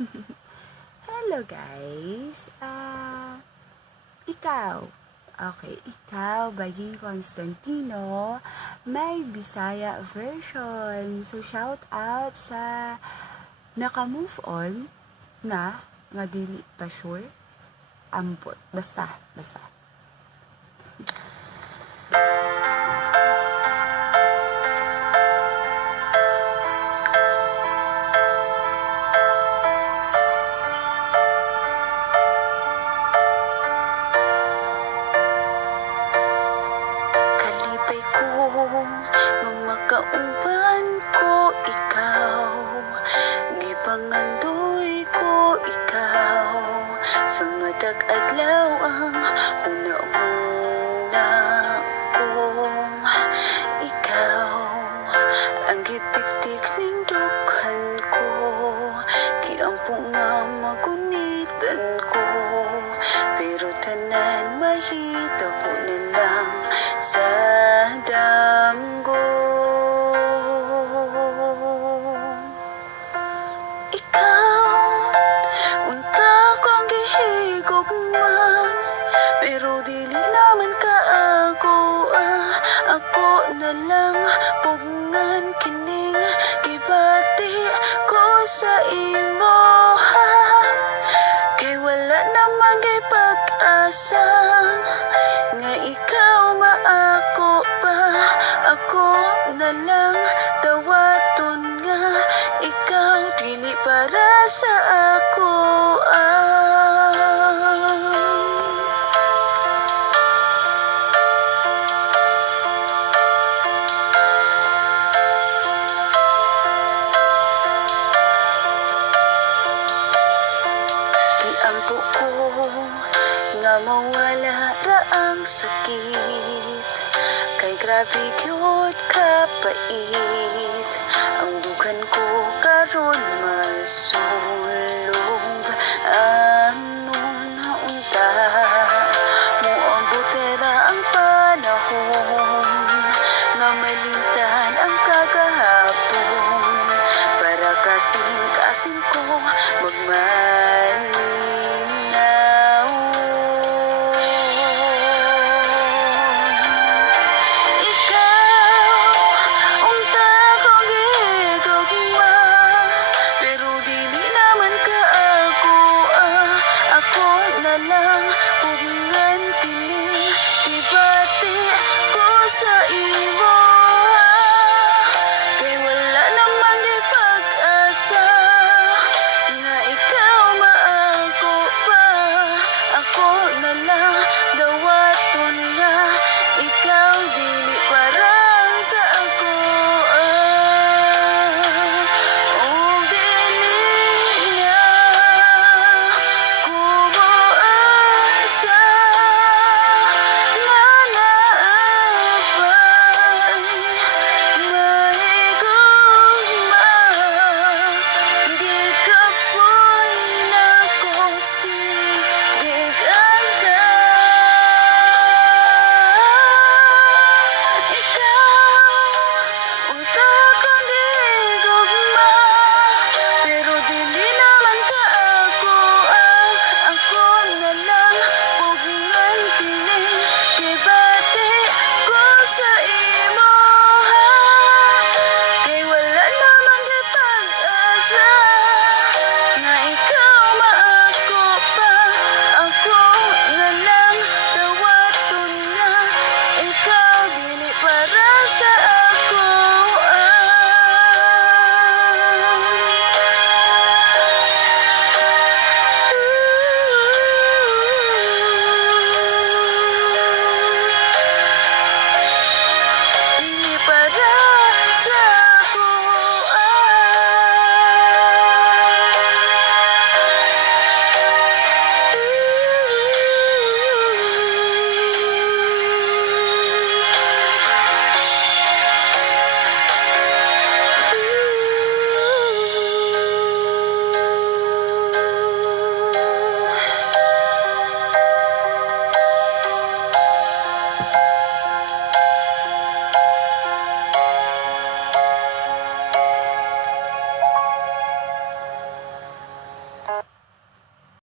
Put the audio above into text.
Hello guys. Ikaw, Baging Constantino, may Bisaya version. So shout out sa naka-move on na nga dili pa sure. Ambot. Basta. Kalipay ko, nga makauban ko ikaw, gipangandoy ko ikaw, sa matag adlaw ang una-una kong ikaw, ang gipitik ning dukhan ko, kiampo nga magunitan ko, pero tanan mahitabo na lang sa damgo. Ikaw, unta kong gihigugman, pero dili naman ka ako na lang pugngan kining gibati ko sa imo. Kay wala namang gipag-asa nga ikaw maako pa, ako na lang dawaton nga ikaw dili para sa ako. Giampo ko nga mawala ra ang sakit, kay grabe gyud kapait ang dukan ko karon masulong. Anon unta mo ambot ra ang panahon nga malimtan ang kagahapon para kasing ko magmahal